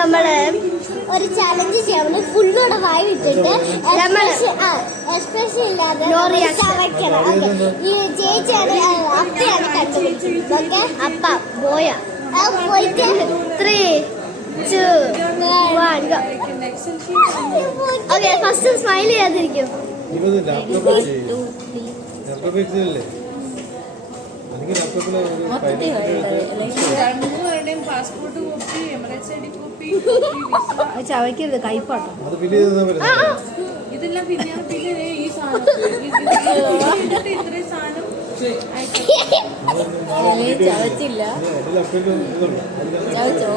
നമ്മള് ഒരു ചലഞ്ച് ചെയ്യാം. ഫുള്ളോടെ വായി വിട്ടിട്ട് എക്സ്പ്രഷൻ ഇല്ലാതെ ചവയ്ക്കണം. ഈ ചേച്ചിയാണ് അപ്പയാണ് കണ്ടുപിടിച്ചത്. ഓക്കെ, അപ്പ പോയ പോയിട്ട് 3, 2, 1 go. ഓക്കെ, ഫസ്റ്റ് സ്മൈൽ ചെയ്യാതിരിക്കും. ചവയ്ക്കരുത്, കൈപ്പാട്ടോ. ഇതെല്ലാം പിന്നെ ഈ സാധനം ചവച്ചില്ല. ചവച്ചോ?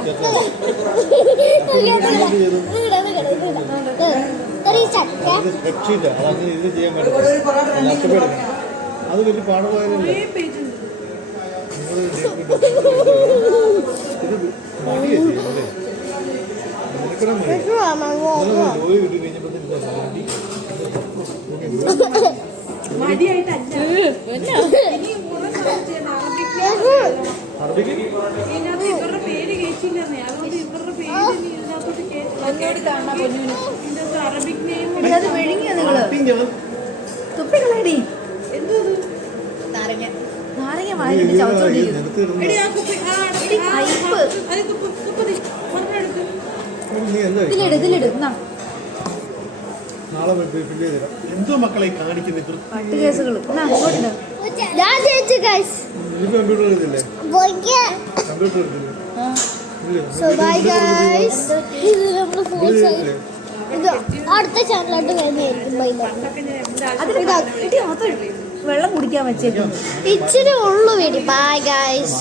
അത് വലിയ പാടുപോയതല്ലേ. ഇവരുടെ പേര് കേട്ടില്ലെന്നേ, അതുകൊണ്ട് ഇവരുടെ പേര് അറബിക് നെയിം തുപ്പികളടി. എന്തോ നാരങ്ങ വായിലിട്ട് ചവച്ചോണ്ടിരിക്കുന്നു. ഇതിലിട്. എന്തോ മക്കളെ കാണിക്കുന്നത് പട്ട് കേസുകൾ. അടുത്ത വെള്ളം കുടിക്കാൻ വെച്ചേക്കും. ഇച്ചിരി ഉള്ളു വേണ്ടി. Bye guys.